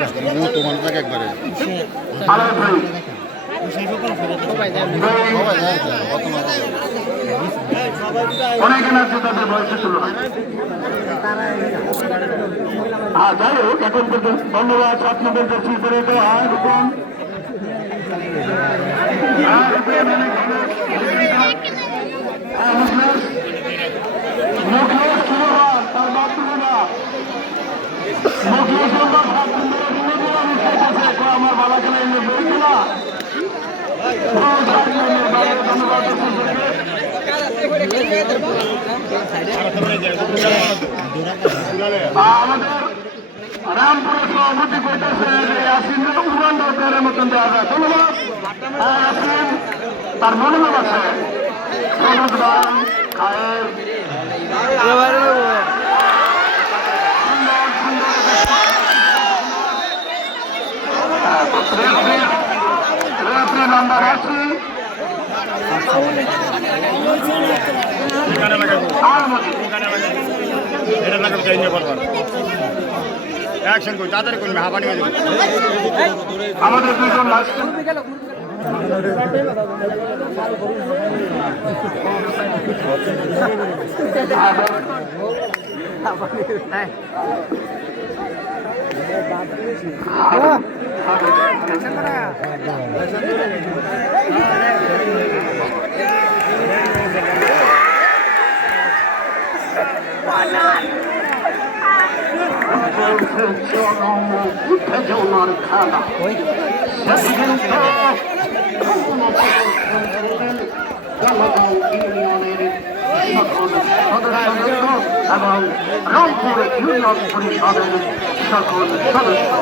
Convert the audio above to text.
তোমার জায়গা একবারে অনেকে না তাদের বয়সে ছিল যাই হোক এখন পর্যন্ত ধন্যবাদ আপনাদের দর্শন করে দেখুন তার বাচ্চারা আমার বাবা খেলা বেরিয়েছিল আমাদের রামপুরের সভাপতি করতেছে আসিনের উড়ান দরকারের মতন দেওয়া যায় ধন্যবাদ আসিন তার মনোনয়ন আছে নাম্বার আছে অ্যাকশন করি তাড়াতাড়ি করবে হাঁপানি হয়ে যাবে আমাদের দুজন আসছেন উত্তেজনার খেলা ইউনিয়নের সকল সদস্য এবং রংপুর ইউনিয়ন পরিষদের সকল সদস্য